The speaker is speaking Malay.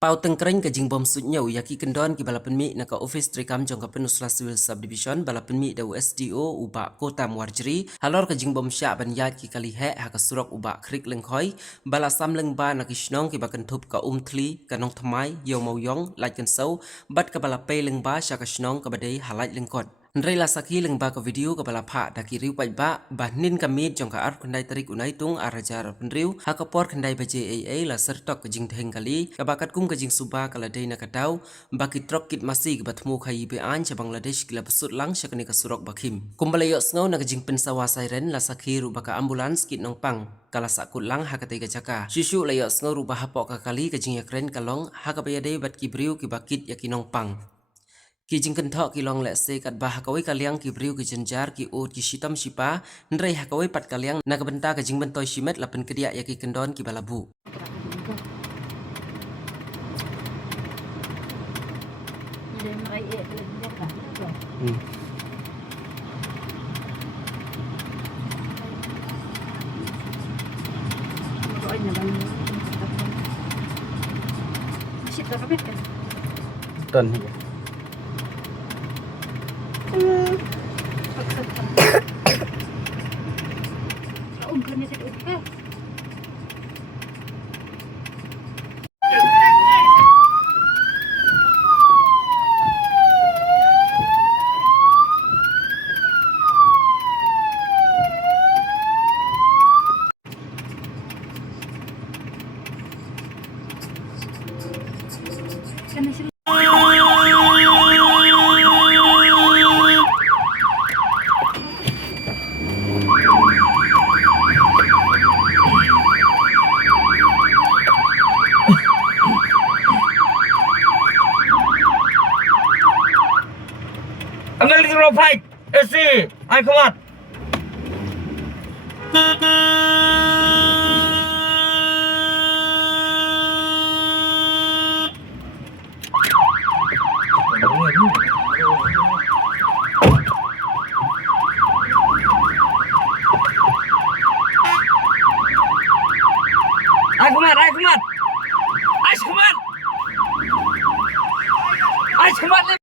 Pau tengkering ke jingbom sutnya yaki kendon ki balapan mi naka office trikam jong ka Peninsula Civil Subdivision balapan mi da USDO uba kota Muarjeri halor ke jingbom sya ban yat ki kali he ha ka surok uba krik lengkhoi bala sam leng ba na kishnong ki bakan thup ka thli ka nong thamai yo mau yong lai kan sau bat ka bala pe leng ba sya ka shnong ka badai halai lengkot Ndrai la saki leng ba ka video ka bala pha da ki riu pai ba nin ka mit jong ka ar khandai tarik unai tung arajar penriu ha ka por khandai ba JAA la sertok ka jing theng kali ka bakat kum ka jing suba kala dei na ka tau ba ki trok kit masi ka batmu khai be an cha Bangladesh ki la besut lang syakani ka surok bakhim kumbala yo sngo na ka jing pen sawa siren la sakhi ru ba ka ambulance kit nong pang kala sakut lang ha ka tei ka jaka shishu la yo sngo ru ba ha po ka kali ka jing yakren kalong ha ka ba dei bat ki briu ki bakit yakinong pang ki jingkan thok ki long le se kat bah kawai kaliang ki briu ki jenjar ki ut ki shitam shipa ndrei ha kawai pat kaliang na ka benta ka jingban toy shimet lapen kedia ya ki kendon ki balabu Tuần I'm gonna leave the fight. Let's see. I come on. I come on. I come on. I come on. I come on.